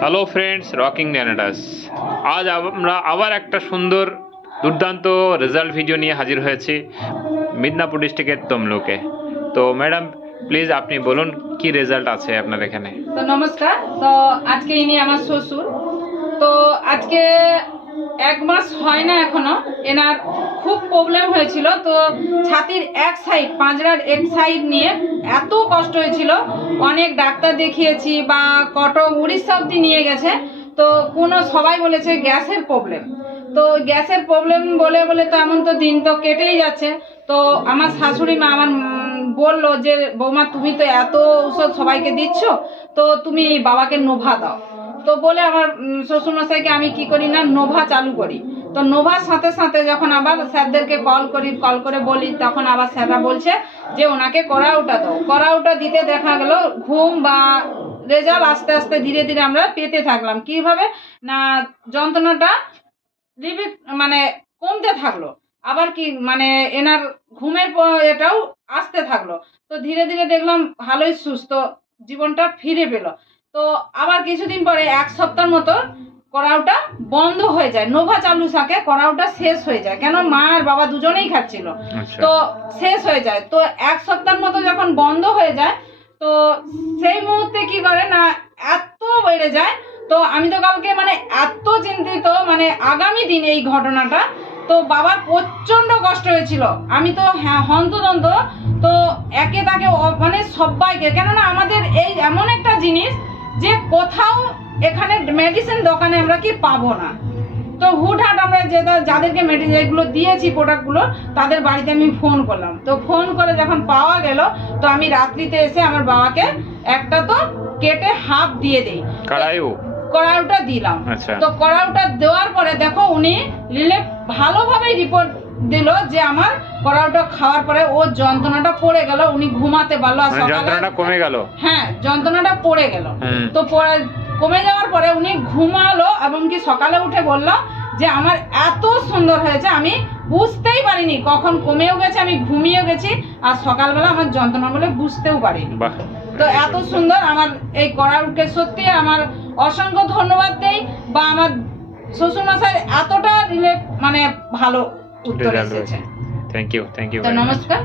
Hello friends, rocking ন্যানোডাস। আজ আমরা আবার একটা সুন্দর দুর্দান্ত রেজাল্ট ভিডিও নিয়ে হাজির হয়েছি মিদনাপুর ডিস্ট্রিক্টের তমলুকে। তো ম্যাডাম প্লিজ আপনি বলুন কি রেজাল্ট আছে আপনার এখানে। তো নমস্কার। তো আজকে ইনি আমার শ্বশুর। তো আজকে 1 মাস হয় না এখনো, এনার খুব প্রবলেম হয়েছিল। তো ছাতির এক সাইড, পাঁজরার এক সাইড নিয়ে এত কষ্ট হয়েছিল, অনেক ডাক্তার দেখিয়েছি বা কটক উড়িষ্যা অব্দি নিয়ে গেছে। তো সবাই বলেছে গ্যাসের প্রবলেম। তো গ্যাসের প্রবলেম বলে বলে তো এমন তো দিন তো কেটেই যাচ্ছে। তো আমার শাশুড়ি মা আমার বললো যে বৌমা তুমি তো এত ঔষধ সবাইকে দিচ্ছ, তো তুমি বাবাকে নোভা দাও। তো বলে আমার শ্বশুরমশাইকে আমি কি করি না, নোভা চালু করি। তো নোভার সাথে সাথে যখন আবার স্যারদেরকে কল করে বলি, তখন আবার স্যাররা বলছে যে ওনাকে কড়াউটা দাও। কড়াউটা দিতে দেখা গেল ঘুম বা রেজাল্ট আস্তে আস্তে ধীরে ধীরে আমরা পেতে থাকলাম। কিভাবে না, যন্ত্রণাটা মানে কমতে থাকলো, আবার কি মানে এনার ঘুমের এটাও আসতে থাকলো। তো ধীরে ধীরে দেখলাম ভালোই সুস্থ জীবনটা ফিরে পেল। তো আবার কিছুদিন পরে 1 সপ্তাহের মতো কড়াউটা বন্ধ হয়ে যায়। নোভা চালু থাকে, কড়াউটা শেষ হয়ে যায়, কেন মা আর বাবা দুজনেই খাচ্ছিল। তো শেষ হয়ে যায়। তো 1 সপ্তাহের মতো যখন বন্ধ হয়ে যায়, তো সেই মুহূর্তে কি করে না, এত বেড়ে যায়। তো আমি তো কালকে মানে এত চিন্তিত, মানে আগামী দিন এই ঘটনাটা। তো বাবার প্রচন্ড কষ্ট হয়েছিল। আমি তো হন্তদন্ত। তো একে তাকে মানে সবাইকে, কেননা আমাদের এই এমন একটা জিনিস যে কোথাও এখানে মেডিসিন দোকানে আমরা কি পাবো না। তো হুটহাট আমরা যাদেরকে মেডিসিন এগুলো দিয়েছি প্রোডাক্টগুলো, তাদের বাড়িতে আমি ফোন করলাম। তো ফোন করে যখন পাওয়া গেল, তো আমি রাত্রিতে এসে আমার বাবাকে একটা তো কেটে হাফ দিয়ে দেই, কড়াউটা দিলাম। তো কড়াউটা দেওয়ার পরে দেখো উনি ভালোভাবেই রিপোর্ট দিল যে আমার কড়াউটা খাওয়ার পরে ওর যন্ত্রণাটা পড়ে গেল, উনি ঘুমাতে পারলো আর যন্ত্রণাটা কমে গেল। হ্যাঁ, যন্ত্রণাটা পড়ে গেল। তো কমে যাওয়ার পরে উনি ঘুমালো এবং কি সকালে উঠে বলল যে আমার এত সুন্দর হয়েছে, আমি বুঝতেই পারিনি কখন কমেও গেছে, আমি ঘুমিয়েও গেছি আর সকালবেলা আমার যন্ত্রণা বলে বুঝতেও পারিনি। তো এত সুন্দর আমার এই কড়াউকে সত্যি আমার অসংখ্য ধন্যবাদ দেই, বা আমার শ্বশুরমশাই এতটা মানে ভালো উত্তর এসেছে। Thank you. তো নমস্কার।